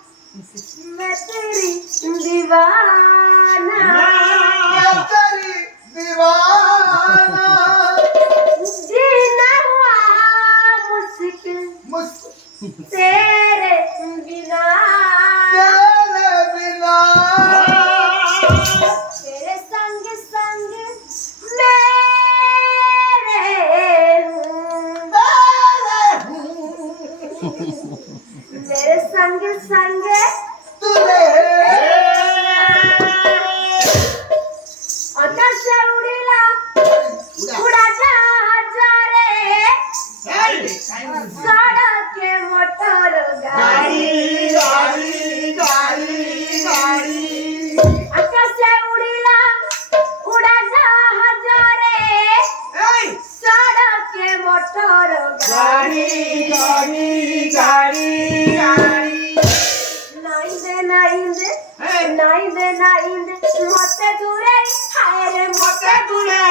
मैं तेरी दीवाना जीना हुआ मुश्किल तेरे बिना तेरे संग संग मेरे संग संग आकाश उड़ीला उड़ा जा रे सड़क के मोटर गाड़ी आकाश उड़ीला उड़ा जा रे सड़क के मोटर गाड़ी नाइंदे मते दूरे हाय रे मते दूरे